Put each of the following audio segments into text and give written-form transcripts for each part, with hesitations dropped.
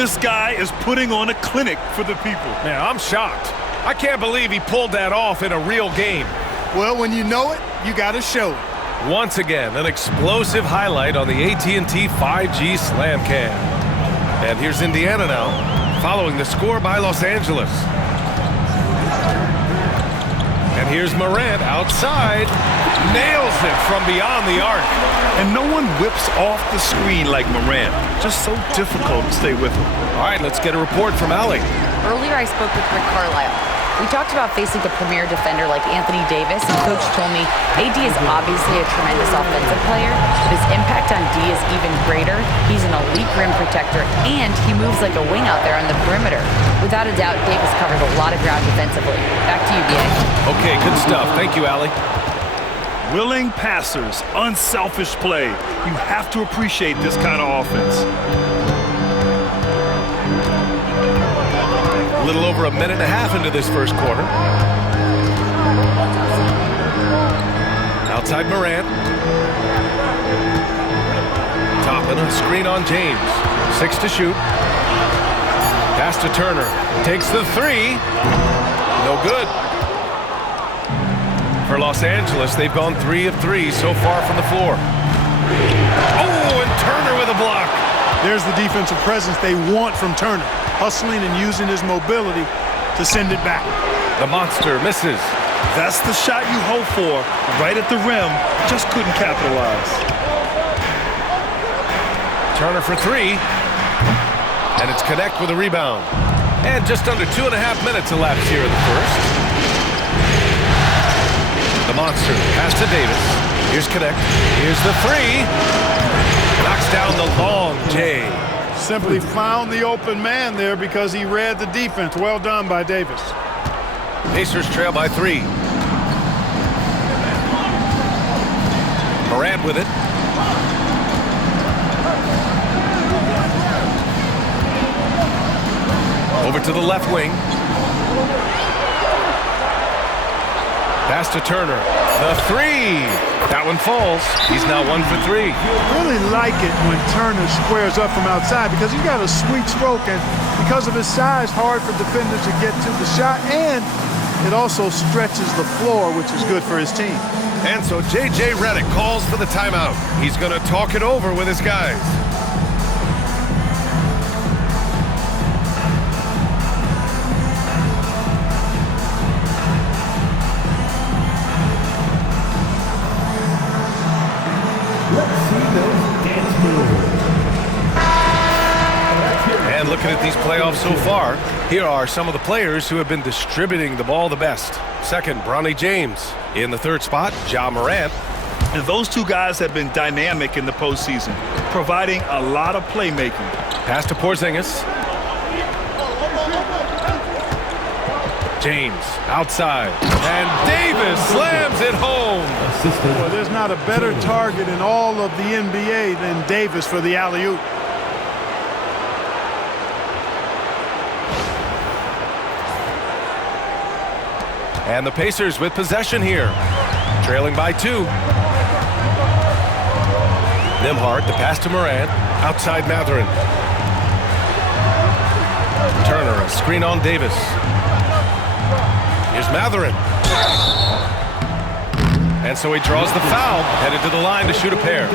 This guy is putting on a clinic for the people. Man, I'm shocked. I can't believe he pulled that off in a real game. Well, when you know it, you got to show it. Once again, an explosive highlight on the AT&T 5G Slam Cam. And here's Indiana now, following the score by Los Angeles. And here's Morant outside. Nails it from beyond the arc. And no one whips off the screen like Morant. Just so difficult to stay with him. All right, let's get a report from Allie. Earlier, I spoke with Rick Carlisle. We talked about facing a premier defender like Anthony Davis, and Coach told me AD is obviously a tremendous offensive player, but his impact on D is even greater. He's an elite rim protector, and he moves like a wing out there on the perimeter. Without a doubt, Davis covers a lot of ground defensively. Back to you, BA. Okay, good stuff. Thank you, Allie. Willing passers, unselfish play. You have to appreciate this kind of offense. A little over a minute and a half into this first quarter. Outside Morant. Toppin, a screen on James. 6 to shoot. Pass to Turner. Takes the three. No good. For Los Angeles, they've gone 3 of 3 so far from the floor. Oh, and Turner with a block. There's the defensive presence they want from Turner, hustling and using his mobility to send it back. The monster misses. That's the shot you hope for, right at the rim. Just couldn't capitalize. Turner for 3. And it's Connect with a rebound. And just under 2.5 minutes elapsed here in the first. The monster pass to Davis. Here's Connect. Here's the 3. Knocks down the long J. Simply found the open man there because he read the defense. Well done by Davis. Pacers trail by 3. Morant with it. Over to the left wing. Pass to Turner. The 3. That one falls. He's now 1 for 3. Really like it when Turner squares up from outside because he's got a sweet stroke, and because of his size, hard for defenders to get to the shot, and it also stretches the floor, which is good for his team. And so J.J. Redick calls for the timeout. He's going to talk it over with his guys. And looking at these playoffs so far, here are some of the players who have been distributing the ball the best. Second, Bronny James. In the third spot, Ja Morant. And those two guys have been dynamic in the postseason, providing a lot of playmaking. Pass to Porzingis. James outside. And Davis slams it home. Well, there's not a better target in all of the NBA than Davis for the alley-oop. And the Pacers with possession here. Trailing by 2. Nembhard, the pass to Morant. Outside Mathurin. Turner, a screen on Davis. Here's Mathurin. And so he draws the foul, headed to the line to shoot a pair.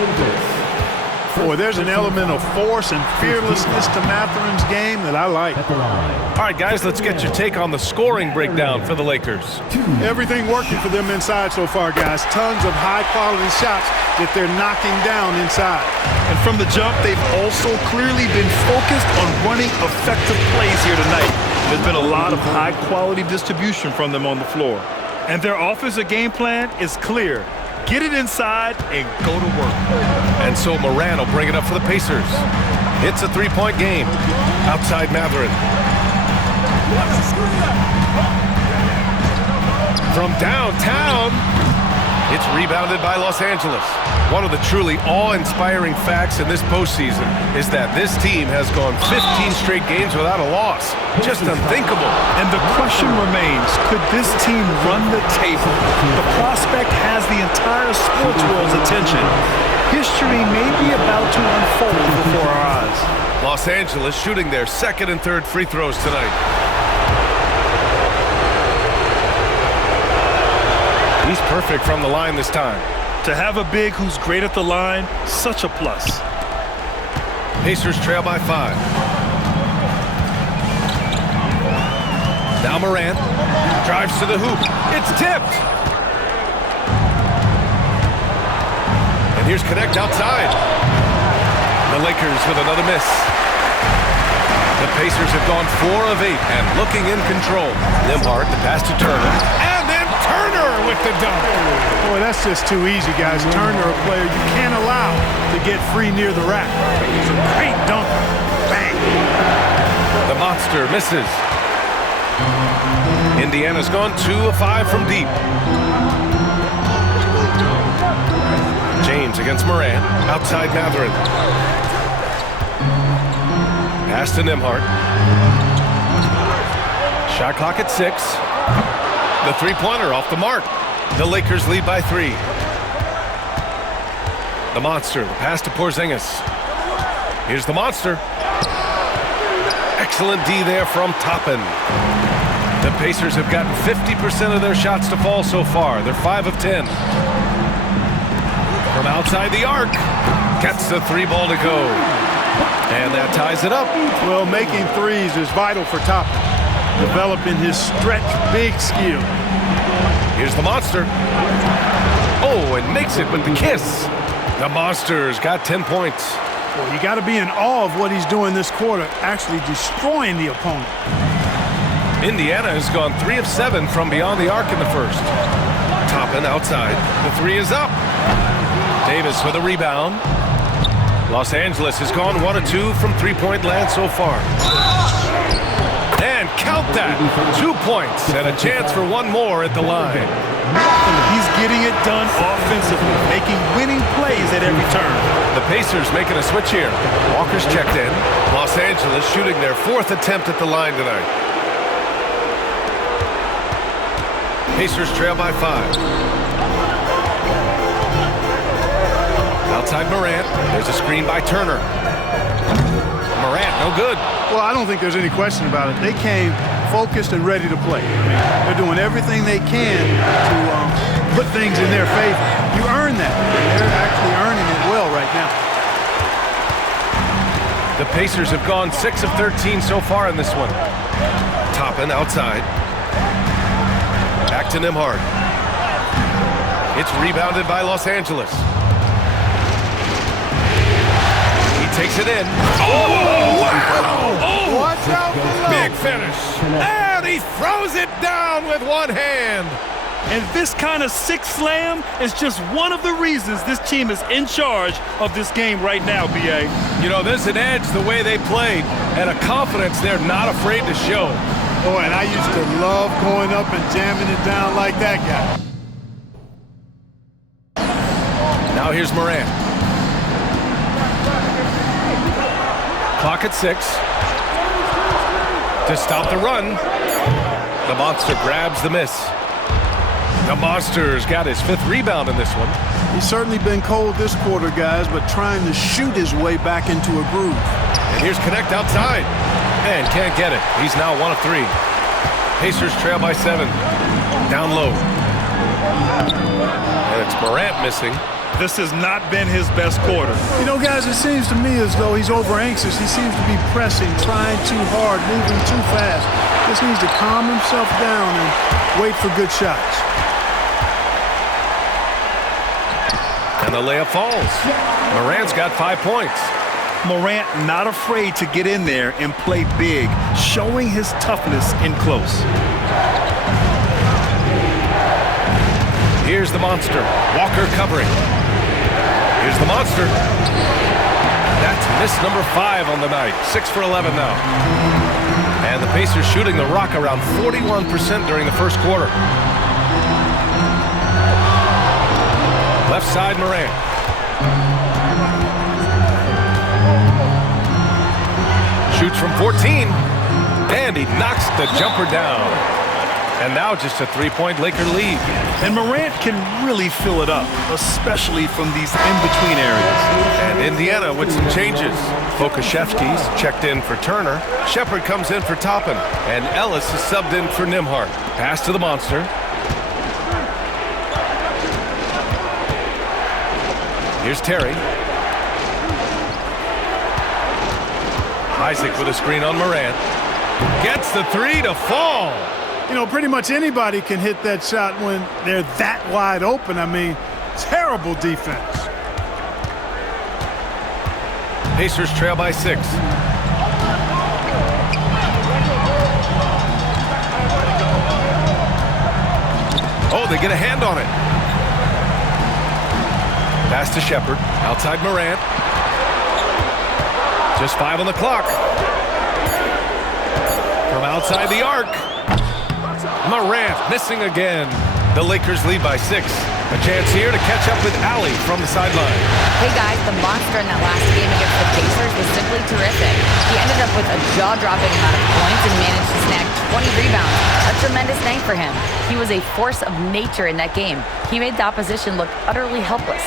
Boy, there's an element of force and fearlessness to Mathurin's game that I like. All right, guys, let's get your take on the scoring breakdown for the Lakers. Everything working for them inside so far, guys. Tons of high-quality shots that they're knocking down inside. And from the jump, they've also clearly been focused on running effective plays here tonight. There's been a lot of high-quality distribution from them on the floor. And their offensive game plan is clear. Get it inside and go to work. And so Morant will bring it up for the Pacers. It's a 3-point game. Outside Mathurin. From downtown, it's rebounded by Los Angeles. One of the truly awe-inspiring facts in this postseason is that this team has gone 15 straight games without a loss. Just unthinkable. And the question remains, could this team run the table? The prospect has the entire sports world's attention. History may be about to unfold before our eyes. Los Angeles shooting their second and third free throws tonight. He's perfect from the line this time. To have a big who's great at the line, such a plus. Pacers trail by 5. Now Morant drives to the hoop. It's tipped. And here's Connect outside. The Lakers with another miss. The Pacers have gone 4 of 8 and looking in control. Nembhard, the pass to Turner. And then Turner with the dunk. Boy, that's just too easy, guys. Turner, a player you can't allow to get free near the rack. He's a great dunker. Bang. The monster misses. Indiana's gone 2 of 5 from deep. James against Morant. Outside Mathurin. Pass to Nembhard. Shot clock at 6. The three-pointer off the mark. The Lakers lead by 3. The monster. The pass to Porzingis. Here's the monster. Excellent D there from Toppin. The Pacers have gotten 50% of their shots to fall so far. They're 5 of 10. From outside the arc. Gets the 3-ball to go. And that ties it up. Well, making threes is vital for Toppin. Developing his stretch big skill. Here's the monster. Oh, and makes it with the kiss. The monster's got 10 points. Well, you got to be in awe of what he's doing this quarter, actually destroying the opponent. Indiana has gone 3 of 7 from beyond the arc in the first. Toppin outside. The 3 is up. Davis with a rebound. Los Angeles has gone 1 of 2 from three-point land so far. And count that. 2 points and a chance for one more at the line. He's getting it done offensively, making winning plays at every turn. The Pacers making a switch here. Walker's checked in. Los Angeles shooting their 4th attempt at the line tonight. Pacers trail by 5. Outside Morant. There's a screen by Turner. Morant, no good. Well, I don't think there's any question about it. They came focused and ready to play. They're doing everything they can to put things in their favor. You earn that. They're actually earning it well right now. The Pacers have gone 6 of 13 so far in this one. Toppin outside. Back to Nembhard. It's rebounded by Los Angeles. He takes it in. Oh, wow! Oh, watch out! Big finish. And he throws it down with one hand. And this kind of sick slam is just one of the reasons this team is in charge of this game right now, B.A. You know, there's an edge the way they played and a confidence they're not afraid to show. Oh, and I used to love going up and jamming it down like that guy. Now here's Morant. Clock at 6. To stop the run. The monster grabs the miss. The monster's got his 5th rebound in this one. He's certainly been cold this quarter, guys, but trying to shoot his way back into a groove. And here's Connect outside. And can't get it. He's now 1 of 3. Pacers trail by 7. Down low. And it's Morant missing. This has not been his best quarter. You know, guys, it seems to me as though he's over-anxious. He seems to be pressing, trying too hard, moving too fast. Just needs to calm himself down and wait for good shots. And the layup falls. Morant's got 5 points. Morant not afraid to get in there and play big, showing his toughness in close. Here's the monster. Walker covering. Here's the monster. That's miss number 5 on the night. 6 for 11 now. And the Pacers shooting the rock around 41% during the first quarter. Left side, Morant. Shoots from 14. And he knocks the jumper down. And now just a three-point Laker lead. And Morant can really fill it up, especially from these in-between areas. And Indiana with some changes. Pokusevski's checked in for Turner. Shepard comes in for Toppin. And Ellis is subbed in for Nembhard. Pass to the monster. Here's Terry. Isaac with a screen on Morant. Gets the three to fall. You know, pretty much anybody can hit that shot when they're that wide open. I mean, terrible defense. Pacers trail by 6. Oh, they get a hand on it. Pass to Shepard. Outside Morant. Just 5 on the clock. From outside the arc. Morant missing again. The Lakers lead by 6. A chance here to catch up with Allie from the sideline. Hey guys, the monster in that last game against the Pacers was simply terrific. He ended up with a jaw-dropping amount of points and managed to snag 20 rebounds. A tremendous night for him. He was a force of nature in that game. He made the opposition look utterly helpless.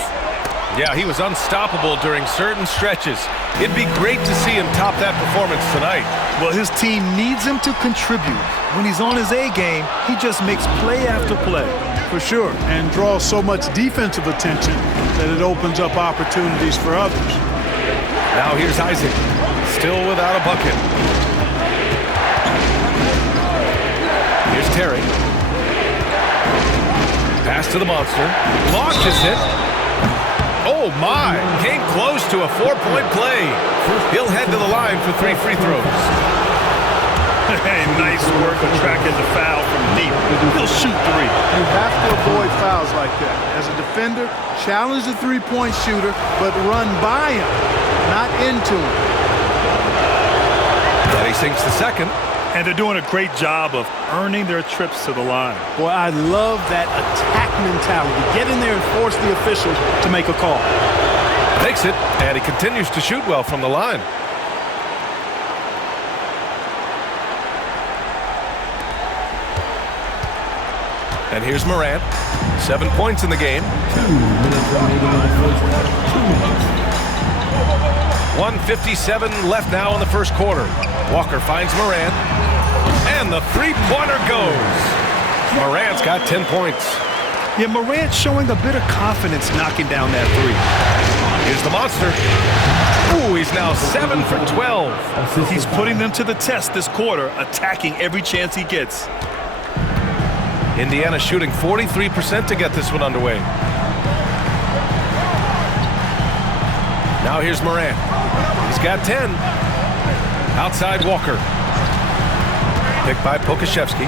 Yeah, he was unstoppable during certain stretches. It'd be great to see him top that performance tonight. Well, his team needs him to contribute. When he's on his A game, he just makes play after play. For sure, and draws so much defensive attention that it opens up opportunities for others. Now here's Isaac, still without a bucket. Here's Terry. Pass to the monster. Launches it. Oh my! Came close to a 4-point play. He'll head to the line for 3 free throws. Hey, nice work attracting the foul from deep. He'll shoot 3. You have to avoid fouls like that. As a defender, challenge the three-point shooter, but run by him, not into him. And he sinks the second. And they're doing a great job of earning their trips to the line. Boy, I love that attack mentality. Get in there and force the officials to make a call. Makes it, and he continues to shoot well from the line. And here's Morant. 7 points in the game. 1:57 left now in the first quarter. Walker finds Morant. And the three-pointer goes. Morant's got 10 points. Yeah, Morant showing a bit of confidence knocking down that 3. Here's the monster. Ooh, he's now 7 for 12. He's putting them to the test this quarter, attacking every chance he gets. Indiana shooting 43% to get this one underway. Now here's Morant. He's got 10. Outside Walker. Picked by Pokusevski.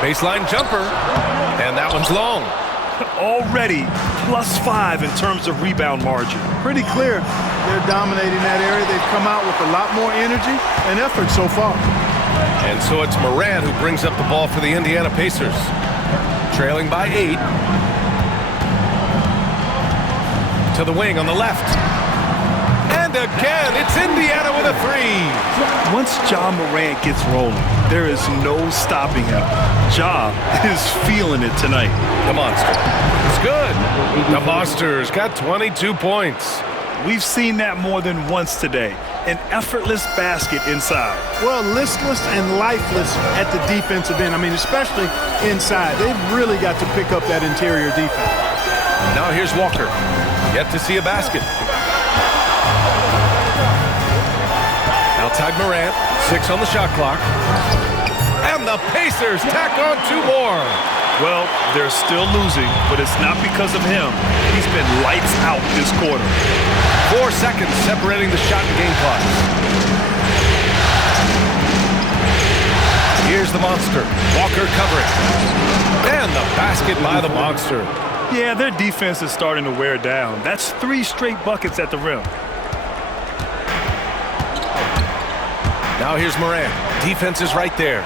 Baseline jumper. And that one's long. Already +5 in terms of rebound margin. Pretty clear they're dominating that area. They've come out with a lot more energy and effort so far. And so it's Morant who brings up the ball for the Indiana Pacers. Trailing by 8. To the wing on the left. And again, it's Indiana with a 3. Once Ja Morant gets rolling, there is no stopping him. Ja is feeling it tonight. The monster. It's good. The monster's got 22 points. We've seen that more than once today. An effortless basket inside. Well, listless and lifeless at the defensive end. I mean, especially inside. They've really got to pick up that interior defense. Now here's Walker. Yet to see a basket. Outside Morant. 6 on the shot clock. And the Pacers tack on 2 more. Well, they're still losing, but it's not because of him. He's been lights out this quarter. 4 seconds separating the shot and game clock. Here's the monster. Walker covering. And the basket by the monster. Yeah, their defense is starting to wear down. That's 3 straight buckets at the rim. Now here's Morant. Defense is right there.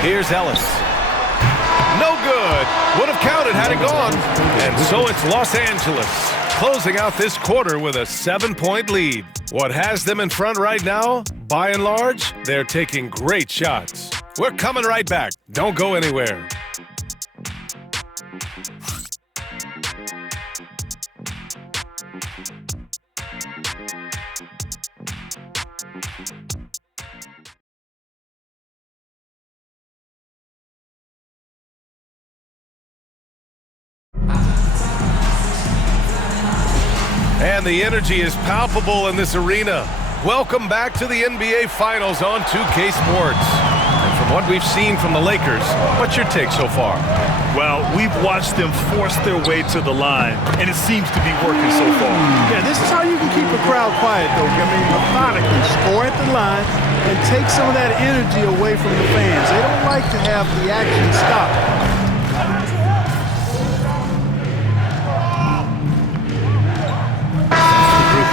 Here's Ellis. No good. Would have counted had it gone. And so it's Los Angeles. closing out this quarter with a 7-point lead. What has them in front right now? By and large, they're taking great shots. We're coming right back. Don't go anywhere. And the energy is palpable in this arena. Welcome back to the NBA Finals on 2K Sports. And from what we've seen from the Lakers, what's your take so far? Well, we've watched them force their way to the line, and it seems to be working so far. Yeah, this is how you can keep a crowd quiet, though. I mean, methodically score at the line and take some of that energy away from the fans. They don't like to have the action stop.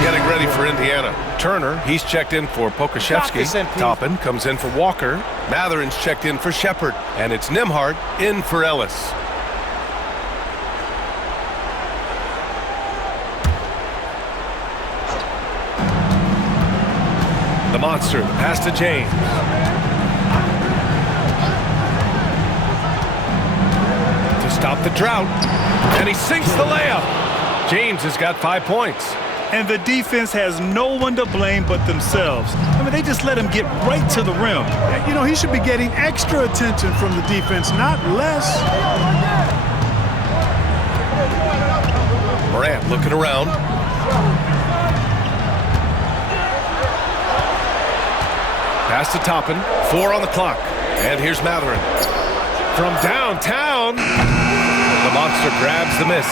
Getting ready for Indiana. Turner, he's checked in for Pokusevski. Toppin comes in for Walker. Matherin's checked in for Shepard. And it's Nembhard in for Ellis. The monster, the pass to James. To stop the drought. And he sinks the layup. James has got 5 points. And the defense has no one to blame but themselves. I mean, they just let him get right to the rim. You know, he should be getting extra attention from the defense, not less. Morant looking around. Pass to Toppin. 4 on the clock. And here's Matherin. From downtown, the monster grabs the miss.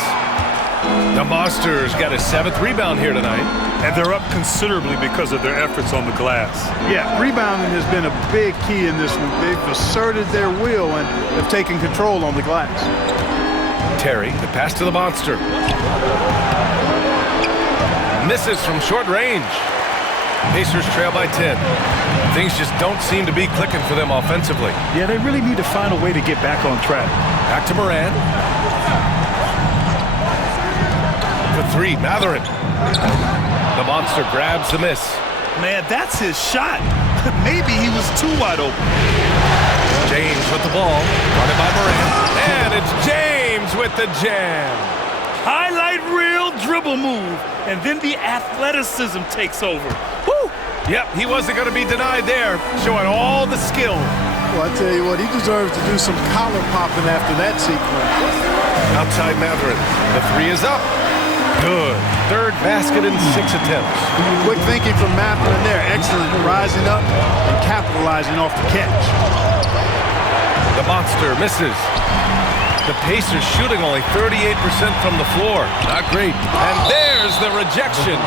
The Monsters got a 7th rebound here tonight. And they're up considerably because of their efforts on the glass. Yeah, rebounding has been a big key in this one. They've asserted their will and have taken control on the glass. Terry, the pass to the Monster. Misses from short range. Pacers trail by 10. Things just don't seem to be clicking for them offensively. Yeah, they really need to find a way to get back on track. Back to Morant. For 3, Matherin. The monster grabs the miss. Man, that's his shot. Maybe he was too wide open. James with the ball. Guarded by Morant. And it's James with the jam. Highlight reel dribble move. And then the athleticism takes over. Woo! Yep, he wasn't going to be denied there. Showing all the skill. Well, I tell you what, he deserves to do some collar popping after that sequence. Outside Matherin. The 3 is up. Good. 3rd basket in 6 attempts. Quick thinking from Matherin there. Excellent. Rising up and capitalizing off the catch. The monster misses. The Pacers shooting only 38% from the floor. Not great. And there's the rejection.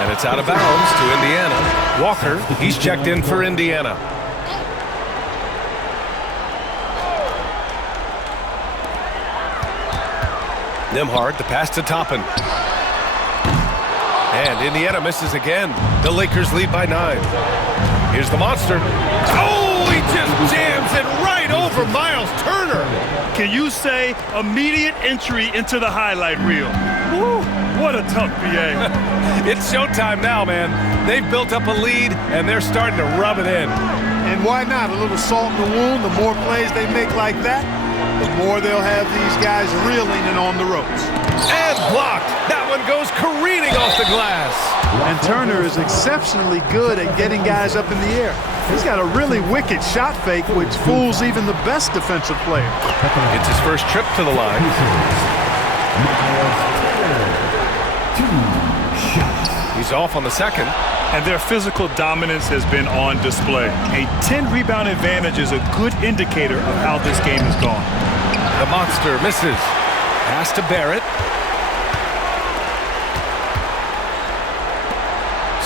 And it's out of bounds to Indiana. Walker, he's checked in for Indiana. Nembhard, the pass to Toppin. And Indiana misses again. The Lakers lead by 9. Here's the monster. Oh, he just jams it right over Miles Turner. Can you say immediate entry into the highlight reel? Woo! What a tough BA. It's showtime now, man. They've built up a lead, and they're starting to rub it in. And why not? A little salt in the wound. The more plays they make like that, the more they'll have these guys reeling and on the ropes. And blocked. That one goes careening off the glass. And Turner is exceptionally good at getting guys up in the air. He's got a really wicked shot fake, which fools even the best defensive player. It's his first trip to the line. He's off on the second. And their physical dominance has been on display. A 10-rebound advantage is a good indicator of how this game has gone. The monster misses. Pass to Barrett.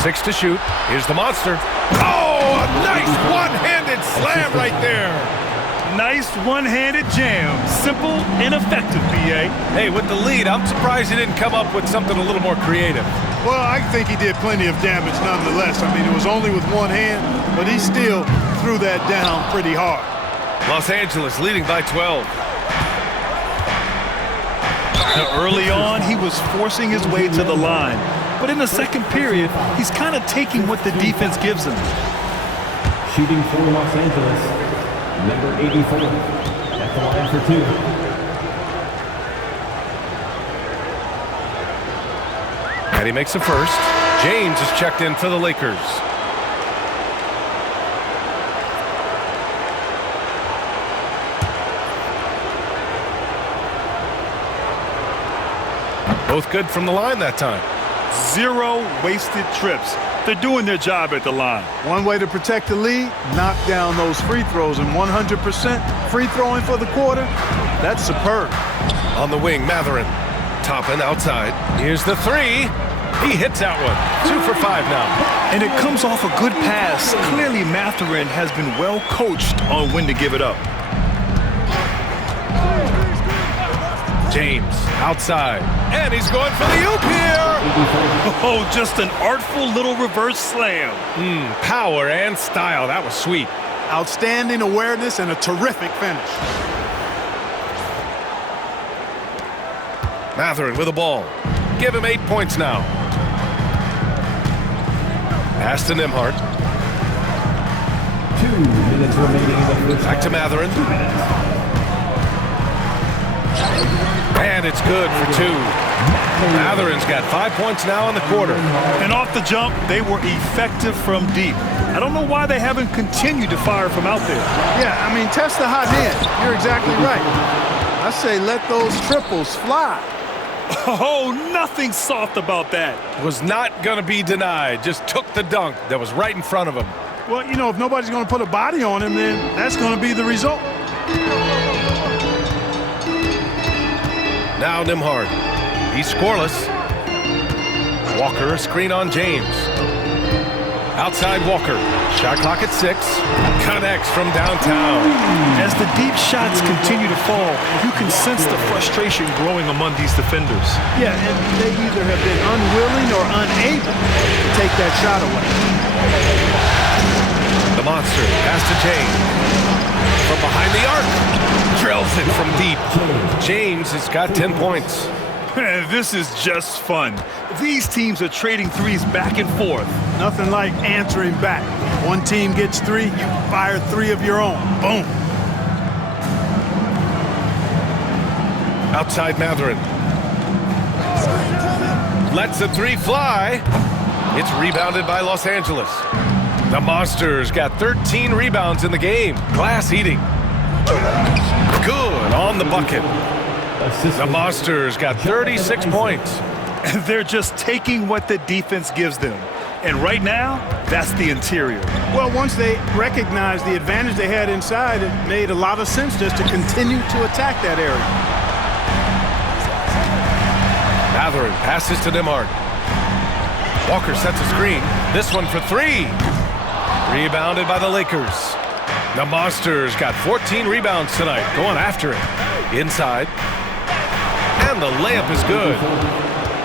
6 to shoot. Here's the monster. Oh, a nice one-handed slam right there. Nice one-handed jam. Simple and effective, B.A. Hey, with the lead, I'm surprised he didn't come up with something a little more creative. Well, I think he did plenty of damage nonetheless. I mean, it was only with one hand, but he still threw that down pretty hard. Los Angeles leading by 12. Early on, he he was forcing his way to the line. But in the second period, he's kind of taking what the defense gives him. Shooting for Los Angeles, number 84, at the line for 2. And he makes a first. James is checked in for the Lakers. Both good from the line that time. 0 wasted trips. They're doing their job at the line. One way to protect the lead, knock down those free throws, and 100% free throwing for the quarter, that's superb. On the wing, Mathurin. Toppin outside. Here's the 3. He hits that one. 2 for 5 now. And it comes off a good pass. Clearly, Mathurin has been well coached on when to give it up. James outside. And he's going for the oop here. Oh, just an artful little reverse slam. Power and style. That was sweet. Outstanding awareness and a terrific finish. Mathurin with the ball. Give him 8 points now. Pass to Nembhard. 2 minutes remaining in the first Back to Mathurin. And it's good for 2. Mathurin's got 5 points now in the quarter. And off the jump, they were effective from deep. I don't know why they haven't continued to fire from out there. Yeah, I mean, test the hot hand. You're exactly right. I say let those triples fly. Oh, nothing soft about that. Was not going to be denied. Just took the dunk that was right in front of him. Well, you know, if nobody's going to put a body on him, then that's going to be the result. Now Nembhard. He's scoreless. Walker, a screen on James. Outside Walker. Shot clock at 6. Connects from downtown. As the deep shots continue to fall, you can sense the frustration growing among these defenders. Yeah, and they either have been unwilling or unable to take that shot away. The monster pass to James. From behind the arc. Drills it from deep. James has got 10 points. This is just fun. These teams are trading threes back and forth. Nothing like answering back. One team gets 3, you fire 3 of your own. Boom. Outside Mathurin. Lets the 3 fly. It's rebounded by Los Angeles. The Monsters got 13 rebounds in the game. Glass eating. Good on the bucket. The Monsters got 36 points. And they're just taking what the defense gives them. And right now, that's the interior. Well, once they recognized the advantage they had inside, it made a lot of sense just to continue to attack that area. Mathurin passes to Nembhard. Walker sets a screen. This one for 3. Rebounded by the Lakers. The Monsters got 14 rebounds tonight, going after it. Inside. And the layup is good.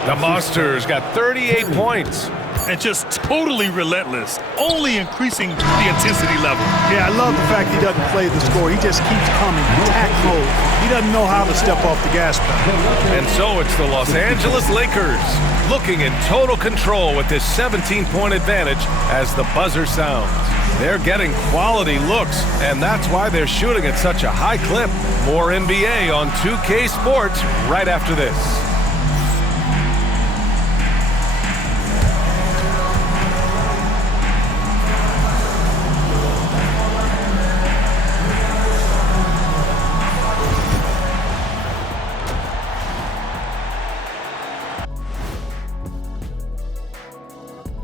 The Monsters got 38 points. And just totally relentless, only increasing the intensity level. Yeah, I love the fact he doesn't play the score. He just keeps coming, attack mode. He doesn't know how to step off the gas pedal. And so it's the Los Angeles Lakers looking in total control with this 17-point advantage as the buzzer sounds. They're getting quality looks, and that's why they're shooting at such a high clip. More NBA on 2K Sports right after this.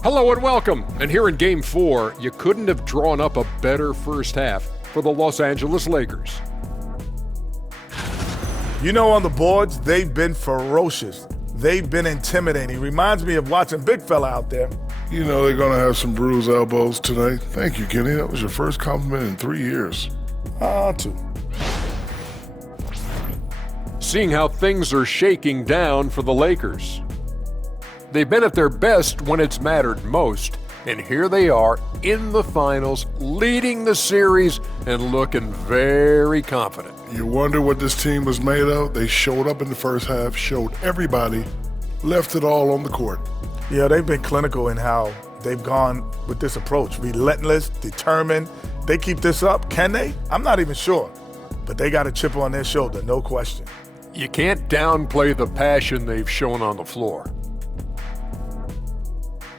Hello and welcome. And here in Game 4, you couldn't have drawn up a better first half for the Los Angeles Lakers. You know, on the boards, they've been ferocious. They've been intimidating. Reminds me of watching Big Fella out there. You know they're going to have some bruised elbows today. Thank you, Kenny. That was your first compliment in 3 years. 2. Seeing how things are shaking down for the Lakers. They've been at their best when it's mattered most, And here they are in the finals, leading the series and looking very confident. You wonder what this team was made of? They showed up in the first half, showed everybody, left it all on the court. Yeah, they've been clinical in how they've gone with this approach. Relentless, determined. They keep this up. Can they? I'm not even sure. But they got a chip on their shoulder, no question. You can't downplay the passion they've shown on the floor.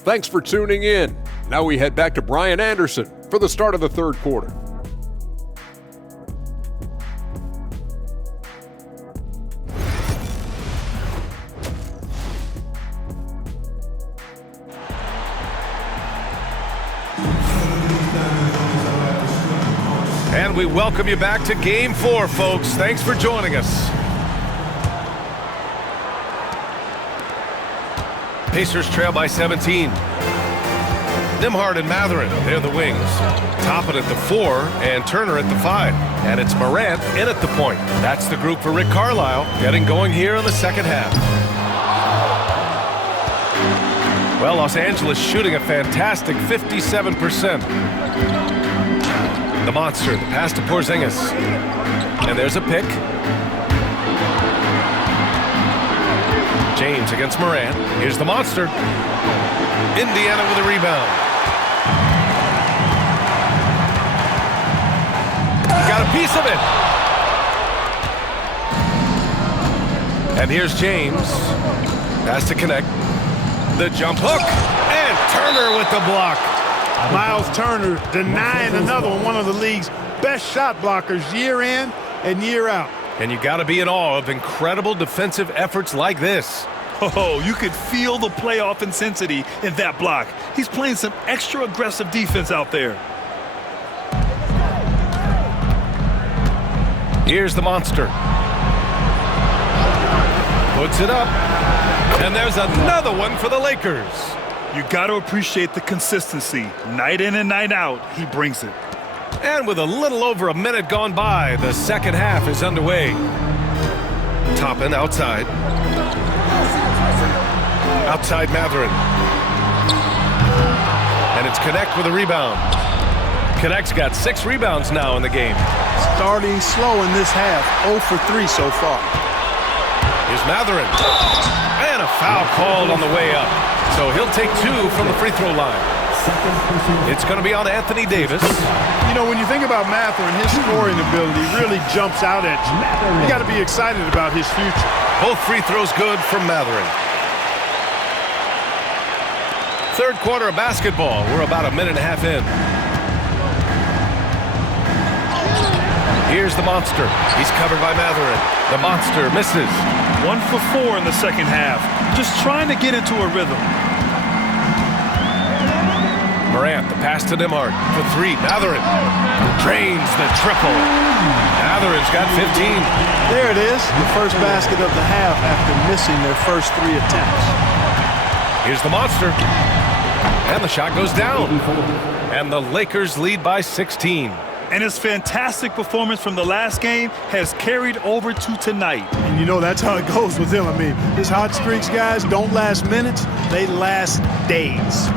Thanks for tuning in. Now we head back to Brian Anderson for the start of the third quarter. And we welcome you back to Game 4, folks. Thanks for joining us. Pacers trail by 17. Nembhard and Mathurin, they're the wings. Toppin at the 4 and Turner at the 5. And it's Morant in at the point. That's the group for Rick Carlisle, getting going here in the second half. Well, Los Angeles shooting a fantastic 57%. The monster, the pass to Porzingis. And there's a pick. James against Morant. Here's the monster. Indiana with a rebound. Got a piece of it. And here's James. Pass to connect. The jump hook. And Turner with the block. Miles Turner denying another one of the league's best shot blockers year in and year out. And you got to be in awe of incredible defensive efforts like this. Oh, you could feel the playoff intensity in that block. He's playing some extra aggressive defense out there. Here's the monster. Puts it up. And there's another one for the Lakers. You got to appreciate the consistency. Night in and night out, he brings it. And with a little over a minute gone by, the second half is underway. Toppin outside. Outside Mathurin. And it's Connect with a rebound. Connect's got 6 rebounds now in the game. Starting slow in this half, 0 for 3 so far. Here's Mathurin. And a foul called on the way up. So he'll take 2 from the free throw line. It's going to be on Anthony Davis. You know, when you think about Mathurin, his scoring ability really jumps out at you. You got to be excited about his future. Both free throws good from Mathurin. Third quarter of basketball. We're about a minute and a half in. Here's the monster. He's covered by Mathurin. The monster misses. 1 for 4 in the second half. Just trying to get into a rhythm. Morant, the pass to Nembhard. For 3, Mathurin. Drains the triple. Mathurin's got 15. There it is, the first basket of the half after missing their first 3 attempts. Here's the monster. And the shot goes down. And the Lakers lead by 16. And his fantastic performance from the last game has carried over to tonight. And you know that's how it goes with him. I mean, his hot streaks, guys, don't last minutes. They last days.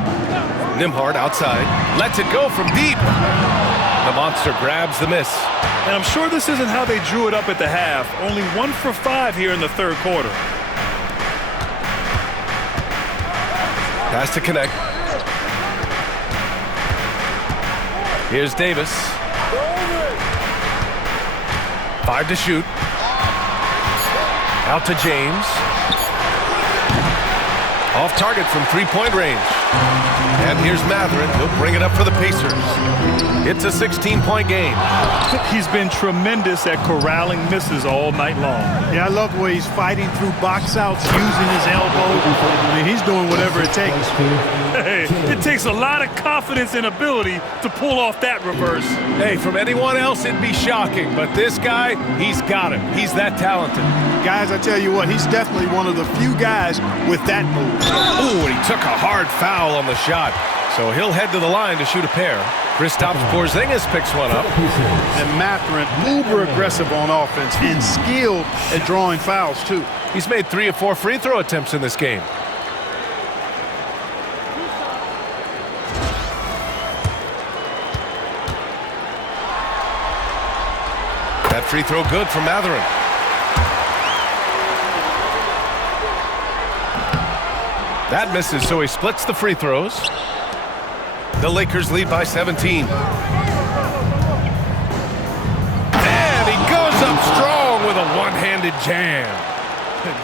Nembhard outside. Lets it go from deep. The monster grabs the miss. And I'm sure this isn't how they drew it up at the half. Only 1 for 5 here in the third quarter. Pass to Connect. Here's Davis. 5 to shoot. Out to James. Off target from 3-point range. And here's Mathurin. He'll bring it up for the Pacers. It's a 16-point game. He's been tremendous at corralling misses all night long. Yeah, I love the way he's fighting through box outs, using his elbows. I mean, he's doing whatever it takes. Hey, it takes a lot of confidence and ability to pull off that reverse. Hey, from anyone else, it'd be shocking. But this guy, he's got it. He's that talented. Guys, I tell you what, he's definitely one of the few guys with that move. Ooh, and he took a hard foul on the shot. So he'll head to the line to shoot a pair. Kristaps Porzingis picks one up. And Mathurin, uber aggressive on offense and skilled at drawing fouls, too. He's made 3 or 4 free throw attempts in this game. free throw good for Mathurin. That misses, so he splits the free throws. The Lakers lead by 17. And he goes up strong with a one-handed jam.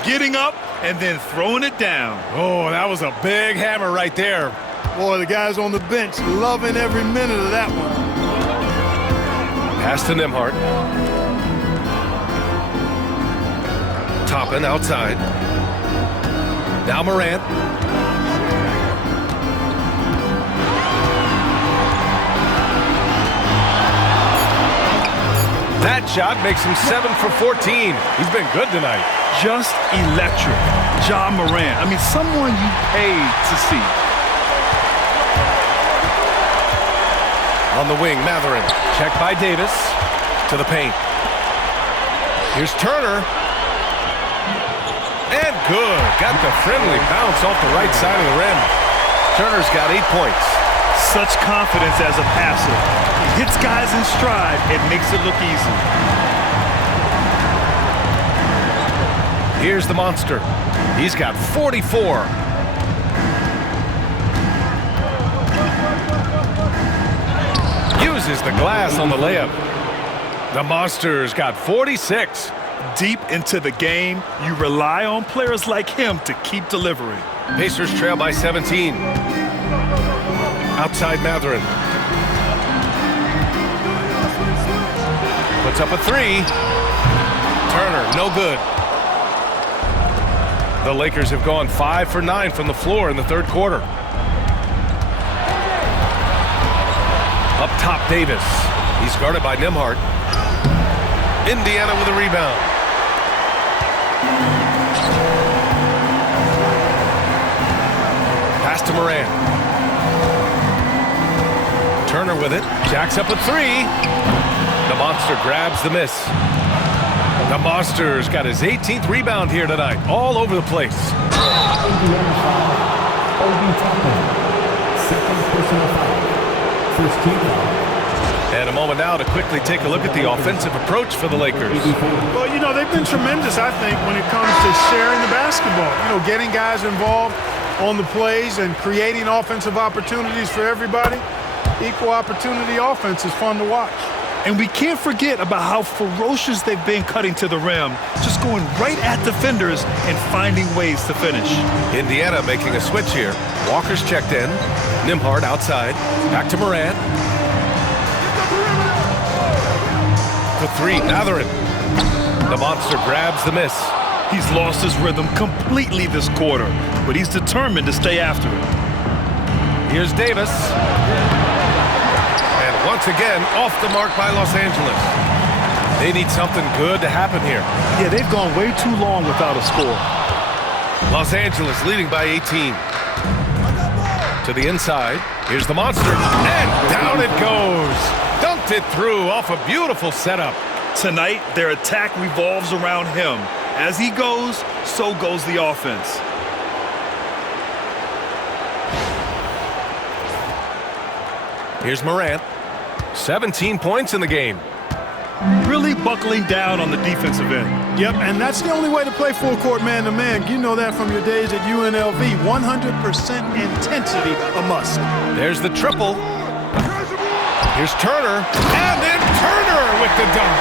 Getting up and then throwing it down. Oh, that was a big hammer right there. Boy, the guys on the bench loving every minute of that one. Pass to Nembhard. Toppin outside. Now Morant. That shot makes him 7 for 14. He's been good tonight. Just electric. Ja Morant. I mean, someone you paid to see. On the wing, Mathurin. Check by Davis. To the paint. Here's Turner. And good. Got the friendly bounce off the right side of the rim. Turner's got 8 points. Such confidence as a passer. He hits guys in stride and makes it look easy. Here's the monster. He's got 44. Uses the glass on the layup. The monster's got 46. Deep into the game, you rely on players like him to keep delivering. Pacers trail by 17. Outside Mathurin. Puts up a three. Turner, no good. The Lakers have gone 5 for 9 from the floor in the third quarter. Up top, Davis. He's guarded by Nembhard. Indiana with a rebound. Pass to Morant. Turner with it. Jacks up a three. The monster grabs the miss. The monster's got his 18th rebound here tonight. All over the place. Indiana foul. Obi Toppin. Second personal foul. First team foul. And a moment now to quickly take a look at the offensive approach for the Lakers. Well, you know, they've been tremendous, I think, when it comes to sharing the basketball. You know, getting guys involved on the plays and creating offensive opportunities for everybody. Equal opportunity offense is fun to watch. And we can't forget about how ferocious they've been cutting to the rim, just going right at defenders and finding ways to finish. Indiana making a switch here. Walker's checked in. Nembhard outside. Back to Morant. For three, Mathurin. The monster grabs the miss. He's lost his rhythm completely this quarter, but he's determined to stay after it. Here's Davis. And once again, off the mark by Los Angeles. They need something good to happen here. Yeah, they've gone way too long without a score. Los Angeles leading by 18. To the inside. Here's the monster. And down it goes. Dunked it through off a beautiful setup. Tonight, their attack revolves around him. As he goes, so goes the offense. Here's Morant. 17 points in the game. Really buckling down on the defensive end. Yep, and that's the only way to play full court man-to-man. You know that from your days at UNLV. 100% intensity, a must. There's the triple. Here's Turner. And then Turner with the dunk.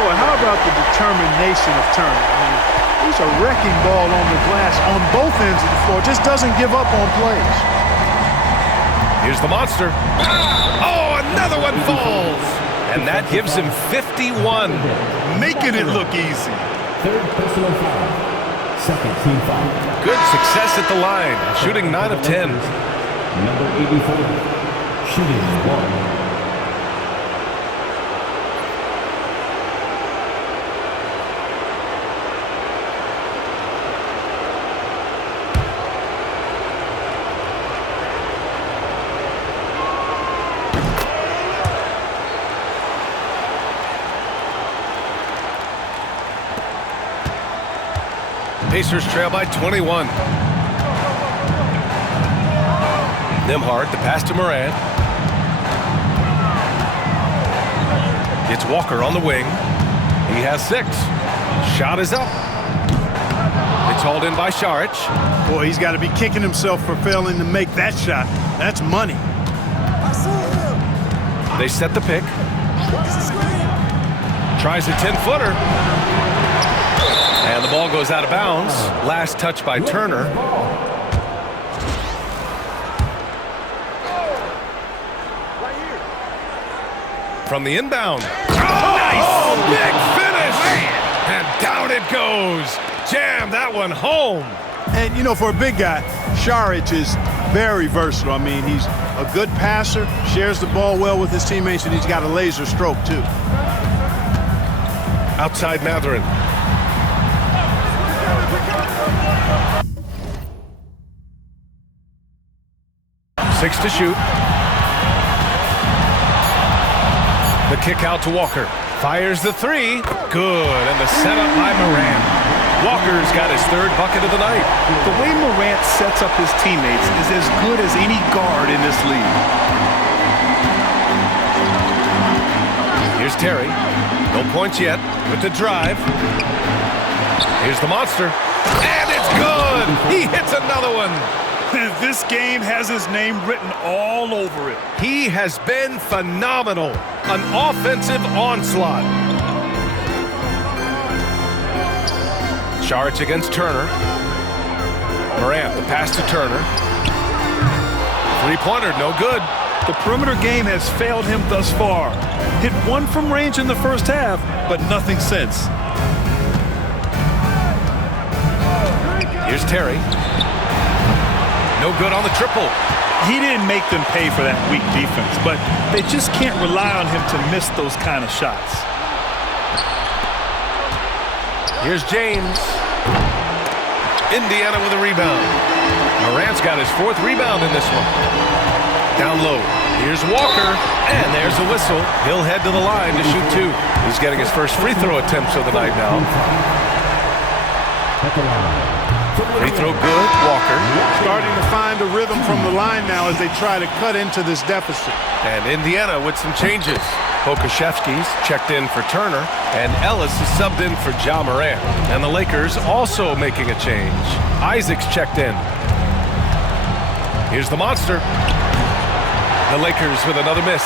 Boy, how about the determination of Turner? I mean, he's a wrecking ball on the glass on both ends of the floor. Just doesn't give up on plays. Here's the monster. Oh, another one falls. And that gives him 51. Making it look easy. Third personal foul. Second team foul. Good success at the line. Shooting 9 of 10. Number 84. Shooting 1. Pacers trail by 21. Nembhard, the pass to Morant. It's Walker on the wing. He has 6. Shot is up. It's hauled in by Šarić. Boy, he's got to be kicking himself for failing to make that shot. That's money. They set the pick. Tries a 10-footer. And the ball goes out of bounds. Last touch by Turner. From the inbound. Nice! Big finish! And down it goes. Jam that one home. And, you know, for a big guy, Šarić is very versatile. I mean, he's a good passer, shares the ball well with his teammates, and he's got a laser stroke, too. Outside Mathurin. Six to shoot. The kick out to Walker. Fires the 3. Good. And the setup by Morant. Walker's got his 3rd bucket of the night. The way Morant sets up his teammates is as good as any guard in this league. Here's Terry. No points yet with the drive. Here's the monster. And it's good! He hits another one. This game has his name written all over it. He has been phenomenal. An offensive onslaught. Šarić against Turner. Morant, the pass to Turner. 3-pointer, no good. The perimeter game has failed him thus far. Hit 1 from range in the first half, but nothing since. Here's Terry. No good on the triple. He didn't make them pay for that weak defense, but they just can't rely on him to miss those kind of shots. Here's James. Indiana with a rebound. Morant's got his 4th rebound in this one. Down low. Here's Walker, and there's the whistle. He'll head to the line to shoot 2. He's getting his first free throw attempts of the night now. Free throw good, Walker. Starting to find a rhythm from the line now as they try to cut into this deficit. And Indiana with some changes. Pokusevski's checked in for Turner, and Ellis is subbed in for Ja Morant. And the Lakers also making a change. Isaac's checked in. Here's the monster. The Lakers with another miss.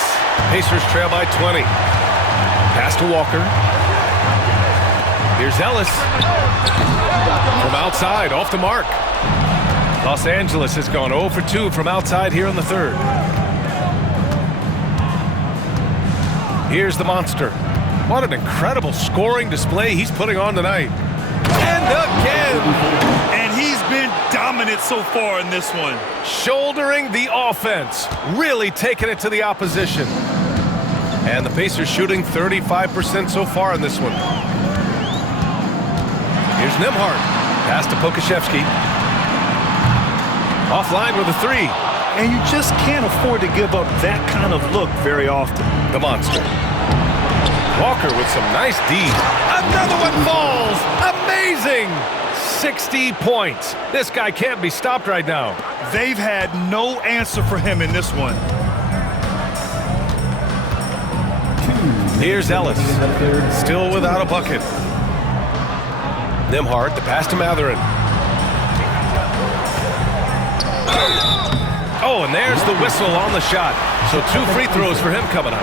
Pacers trail by 20. Pass to Walker. Here's Ellis. From outside, off the mark. Los Angeles has gone 0 for 2 from outside here in the 3rd. Here's the monster. What an incredible scoring display he's putting on tonight. And again! And he's been dominant so far in this one. Shouldering the offense. Really taking it to the opposition. And the Pacers shooting 35% so far in this one. Here's Nembhard. Pass to Pokusevski. Offline with a 3. And you just can't afford to give up that kind of look very often. The monster. Walker with some nice D. Another one falls. Amazing. 60 points. This guy can't be stopped right now. They've had no answer for him in this one. Here's Ellis. Still without a bucket. Nembhard, the pass to Mathurin. Oh, and there's the whistle on the shot. So 2 free throws for him coming up.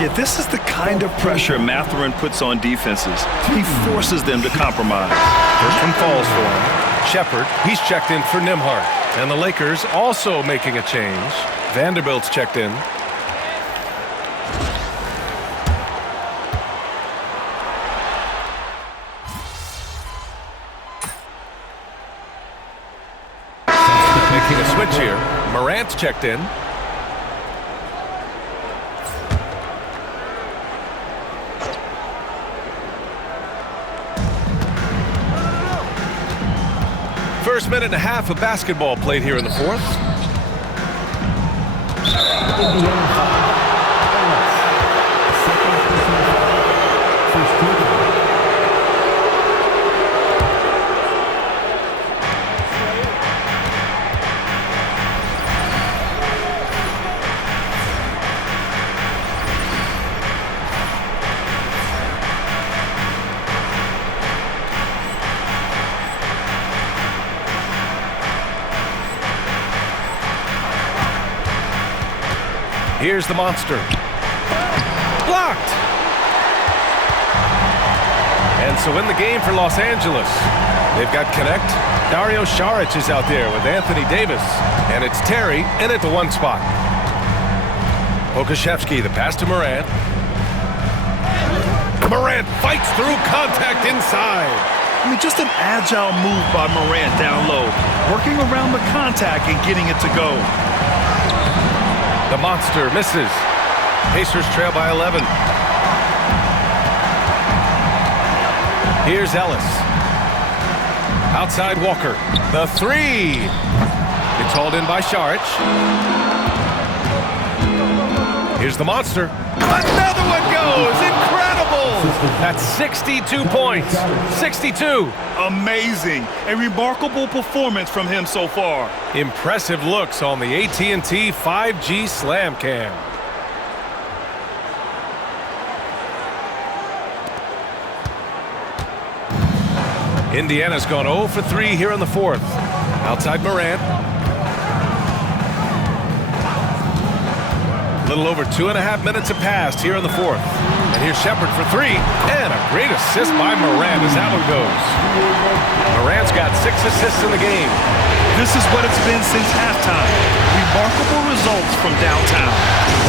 Yeah, this is the kind of pressure Mathurin puts on defenses. He forces them to compromise. First one falls for him. Shepherd, he's checked in for Nembhard. And the Lakers also making a change. Vanderbilt's checked in. Making a switch here. Morant's checked in. First minute and a half of basketball played here in the 4th. Here's the monster. Blocked! And so in the game for Los Angeles, they've got Connect. Dario Saric is out there with Anthony Davis. And it's Terry in at the one spot. Pokusevski, the pass to Morant. Morant fights through contact inside. I mean, just an agile move by Morant down low, working around the contact and getting it to go. The monster misses. Pacers trail by 11. Here's Ellis. Outside Walker. The three. It's hauled in by Saric. Here's the monster. Another one goes. Incredible. That's 62 points. 62. Amazing. A remarkable performance from him so far. Impressive looks on the AT&T 5G Slam Cam. Indiana's gone 0 for 3 here in the fourth. Outside Morant. A little over 2.5 minutes have passed here in the fourth. And here's Shepard for 3. And a great assist by Morant as that one goes. Morant's got 6 assists in the game. This is what it's been since halftime. Remarkable results from downtown.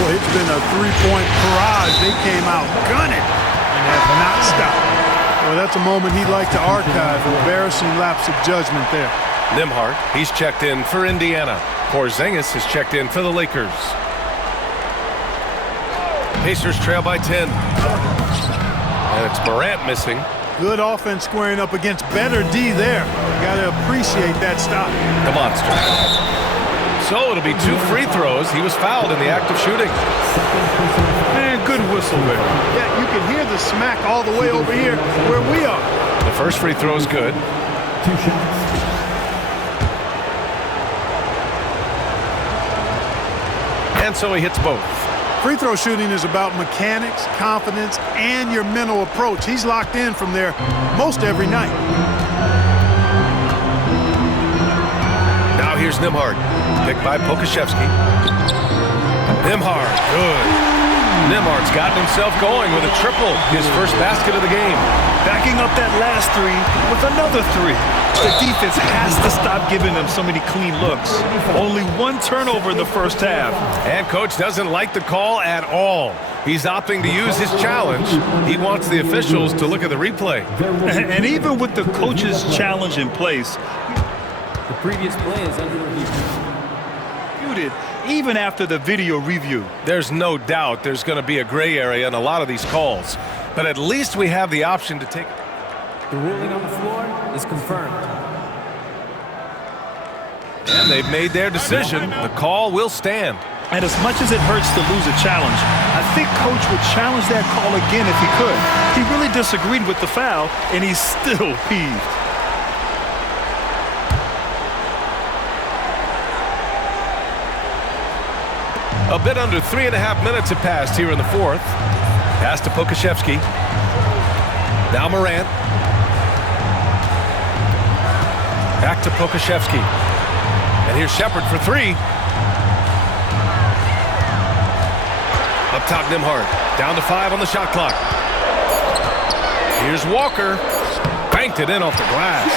Boy, it's been a three-point barrage. They came out gunning and have not stopped. Well, that's a moment he'd like to archive. Embarrassing lapse of judgment there. Nembhard, he's checked in for Indiana. Porzingis is checked in for the Lakers. Pacers trail by 10. And it's Morant missing. Good offense squaring up against better D there. Got to appreciate that stop. The monster. So it'll be 2 free throws. He was fouled in the act of shooting. Man, good whistle there. Yeah, you can hear the smack all the way over here where we are. The first free throw is good. 2 shots. And so he hits both. Free throw shooting is about mechanics, confidence, and your mental approach. He's locked in from there most every night. Now here's Nembhard. Picked by Pokusevski. Nembhard, good. Nembhard's gotten himself going with a triple. His first basket of the game. Backing up that last 3 with another 3. The defense has to stop giving them so many clean looks. Only 1 turnover in the first half. And coach doesn't like the call at all. He's opting to use his challenge. He wants the officials to look at the replay. And even with the coach's challenge in place, The previous play is under review. even after the video review. There's no doubt there's going to be a gray area in a lot of these calls. But at least we have the option to take... The ruling on the floor is confirmed. And they've made their decision. The call will stand. And as much as it hurts to lose a challenge, I think Coach would challenge that call again if he could. He really disagreed with the foul, and he's still peeved. A bit under 3.5 minutes have passed here in the fourth. Pass to Pokusevski. Now Morant. Back to Pokusevski. And here's Shepard for 3. Up top, Nembhard. Down to 5 on the shot clock. Here's Walker. Banked it in off the glass.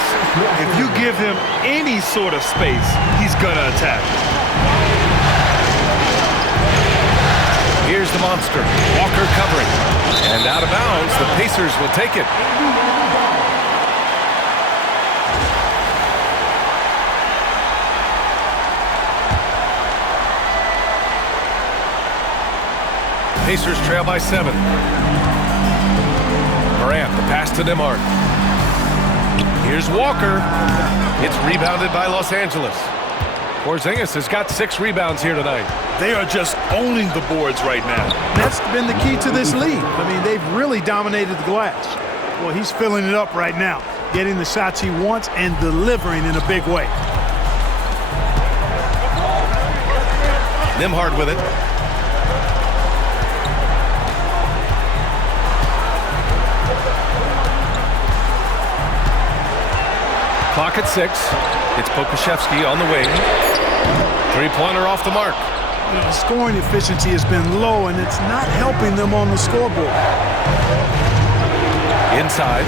If you give him any sort of space, he's going to attack. Here's the monster. Walker covering. And out of bounds, the Pacers will take it. Pacers trail by 7. Morant, the pass to Nembhard. Here's Walker. It's rebounded by Los Angeles. Porzingis has got 6 rebounds here tonight. They are just owning the boards right now. That's been the key to this lead. I mean, they've really dominated the glass. Well, he's filling it up right now, getting the shots he wants and delivering in a big way. Nembhard with it. Clock at 6. It's Pokusevski on the wing. Three-pointer off the mark. The scoring efficiency has been low, and it's not helping them on the scoreboard. Inside.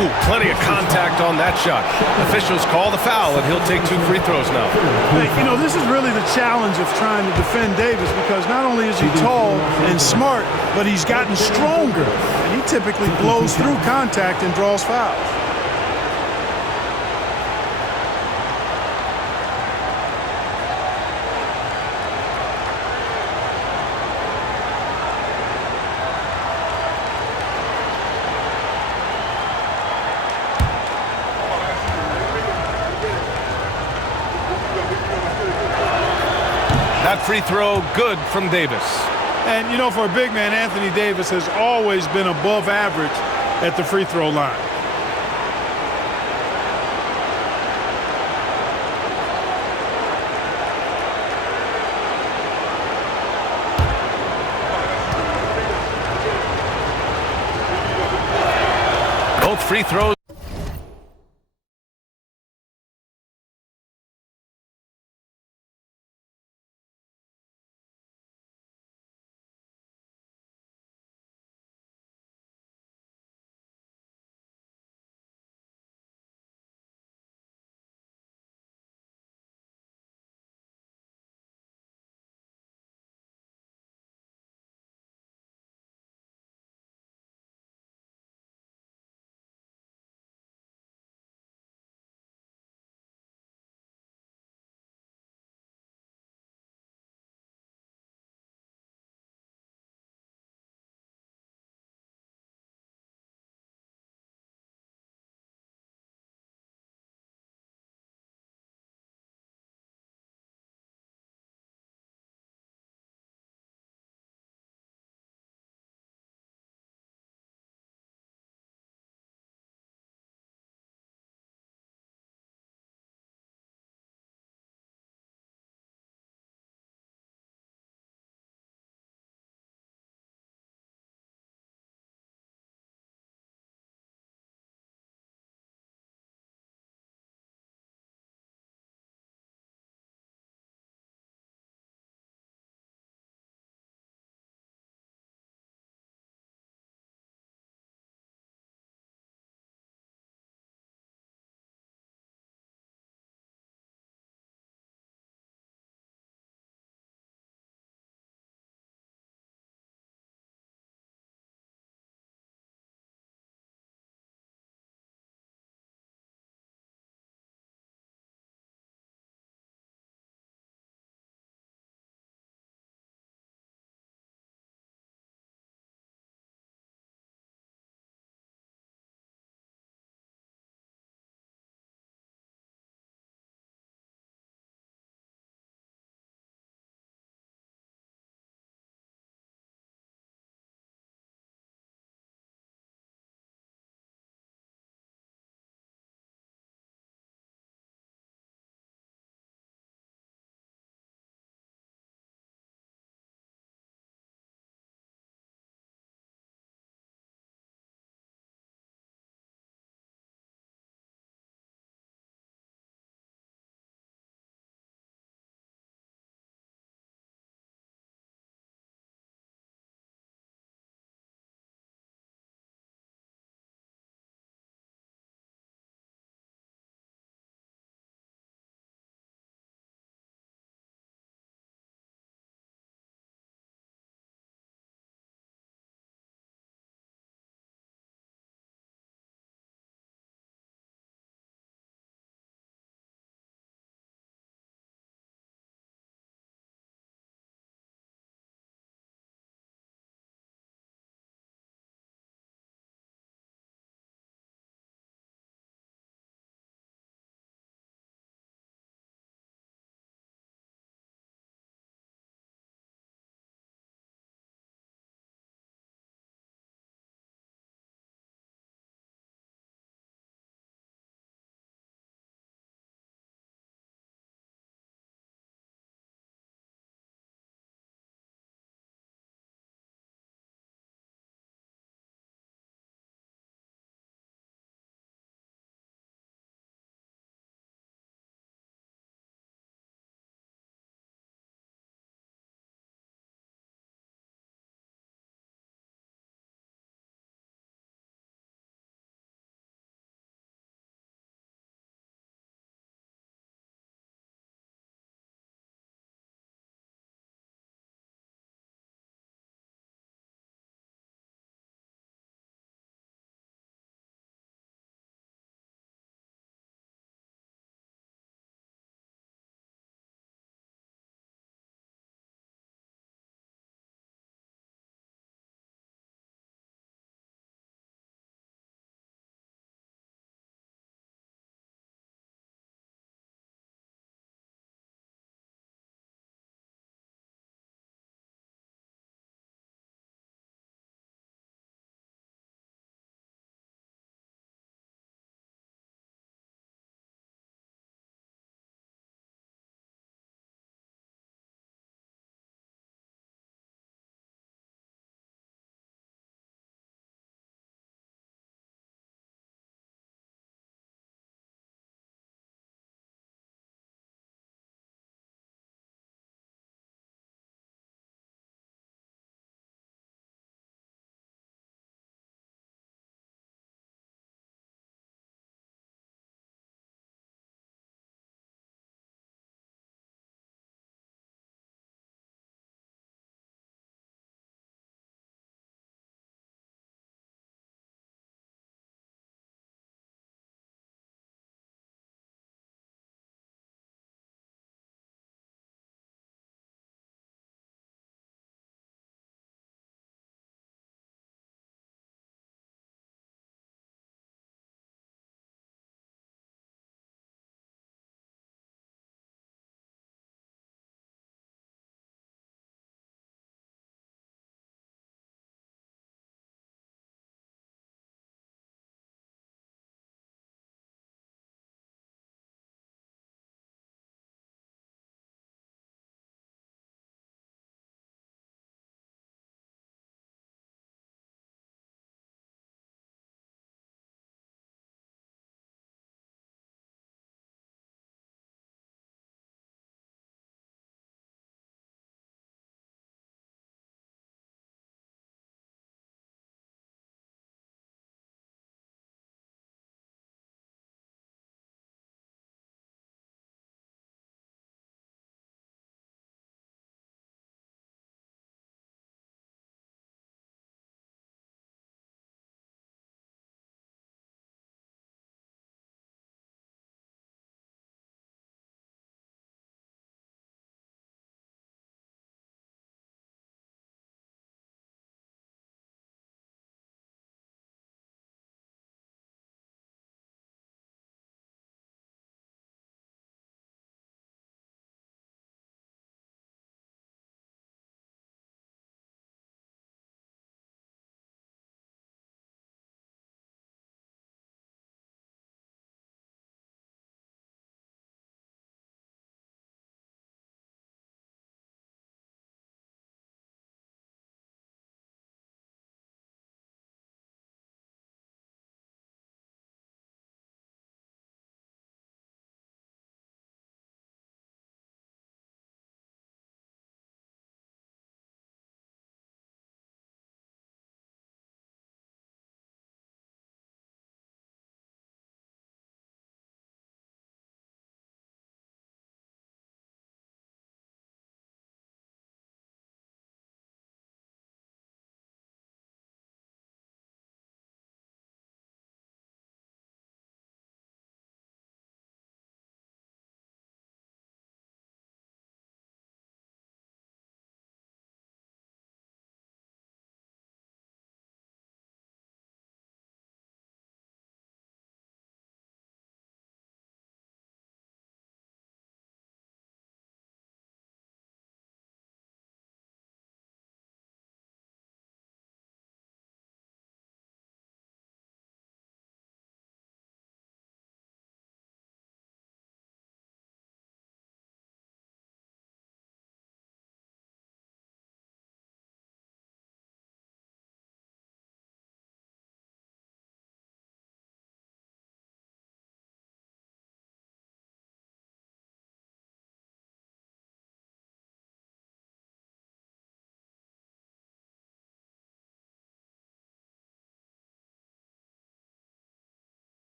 Ooh, plenty of contact on that shot. Officials call the foul, and he'll take 2 free throws now. Hey, this is really the challenge of trying to defend Davis, because not only is he tall and smart, but he's gotten stronger. And he typically blows through contact and draws fouls. That free throw good from Davis. And, for a big man, Anthony Davis has always been above average at the free throw line. Both free throws.